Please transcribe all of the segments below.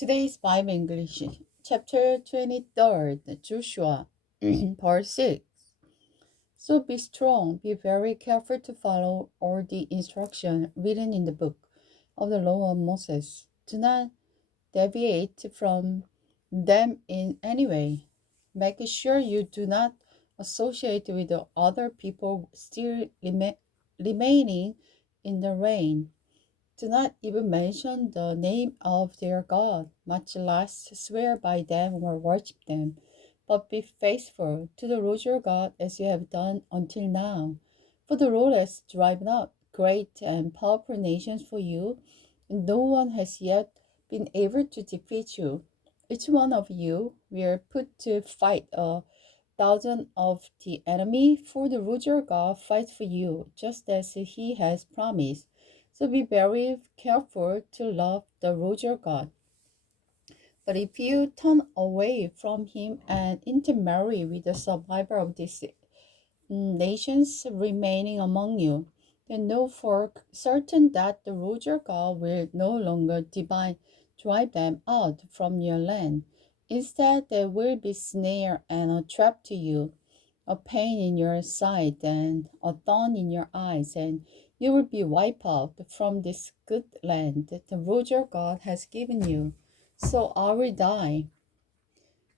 Today's Bible English, chapter 23, Joshua, verse 6. So be strong, be very careful to follow all the instruction written in the book of the law of Moses. Do not deviate from them in any way. Make sure you do not associate with the other people still remaining in the rain. Do not even mention the name of their God, much less swear by them or worship them, but be faithful to the Lord your God as you have done until now. For the Lord has driven out great and powerful nations for you, and no one has yet been able to defeat you. Each one of you will put to fight 1,000 of the enemy, for the Lord your God fights for you, just as he has promised. So be very careful to love the Lord your God. But if you turn away from him and intermarry with the survivor of these nations remaining among you, then know for certain that the Lord your God will no longer drive them out from your land. Instead, they will be snare and a trap to you, a pain in your side and a thorn in your eyes, and you will be wiped out from this good land that the Lord your God has given you. So I will die,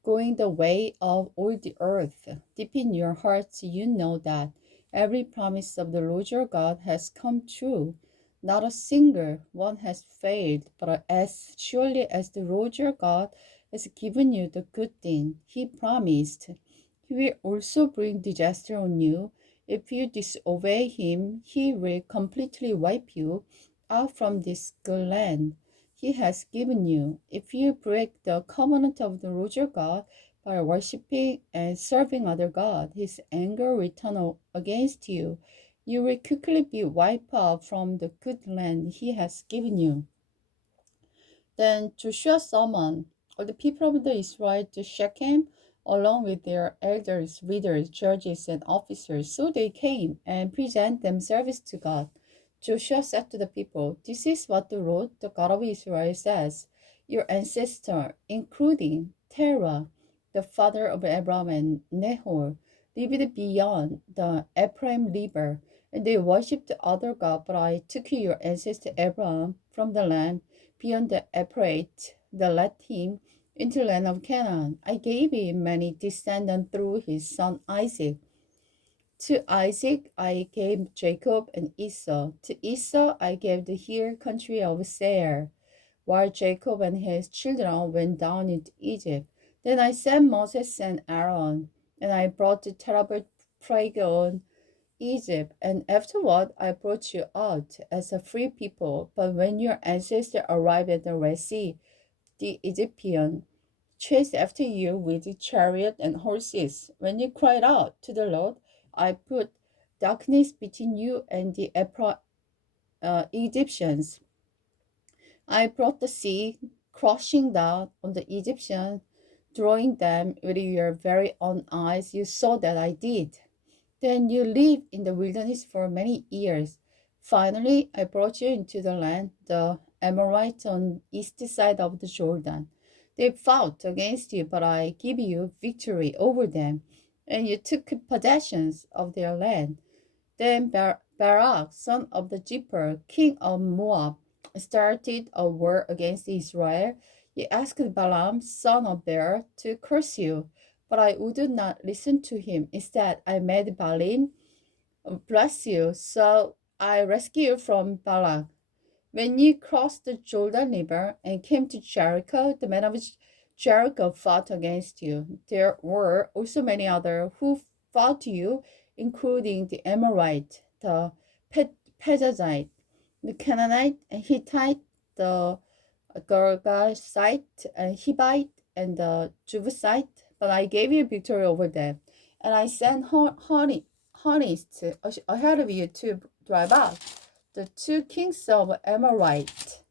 going the way of all the earth. Deep in your hearts, you know that every promise of the Lord your God has come true. Not a single one has failed, but as surely as the Lord your God has given you the good thing he promised, he will also bring disaster on you. If you disobey him, he will completely wipe you out from this good land he has given you. If you break the covenant of the Lord your God by worshiping and serving other gods, his anger will turn against you. You will quickly be wiped out from the good land he has given you. Then Joshua summoned all the people of the Israel to Shechem, along with their elders, leaders, judges, and officers. So they came and presented themselves to God. Joshua said to the people, "This is what the Lord, the God of Israel, says. Your ancestor, including Terah, the father of Abraham and Nahor, lived beyond the Ephraim River, and they worshipped other gods. But I took your ancestor Abraham from the land beyond the Euphrates, that led him into the land of Canaan. I gave him many descendants through his son Isaac. To Isaac I gave Jacob and Esau. To Esau I gave the hill country of Seir, while Jacob and his children went down into Egypt. Then I sent Moses and Aaron, and I brought the terrible plague on Egypt, and afterward I brought you out as a free people. But when your ancestors arrived at the Red Sea, the Egyptians chased after you with chariot and horses. When you cried out to the Lord, I put darkness between you and the Egyptians. I brought the sea crushing down on the Egyptians, drawing them with your very own eyes. You saw that I did. Then you lived in the wilderness for many years. Finally, I brought you into the land, the Amorites on the east side of the Jordan. They fought against you, but I gave you victory over them, and you took possessions of their land. Then Barak, son of the Zipper, king of Moab, started a war against Israel. He asked Balaam, son of Beor, to curse you, but I would not listen to him. Instead, I made Balaam bless you, so I rescued you from Balak. When you crossed the Jordan River and came to Jericho, the men of Jericho fought against you. There were also many others who fought you, including the Amorite, the Perizzite, the Canaanite, and Hittite, the Girgashite, and Hivite, and the Jebusite. But I gave you victory over them, and I sent Hornets ahead of you to drive out the two kings of Amorite.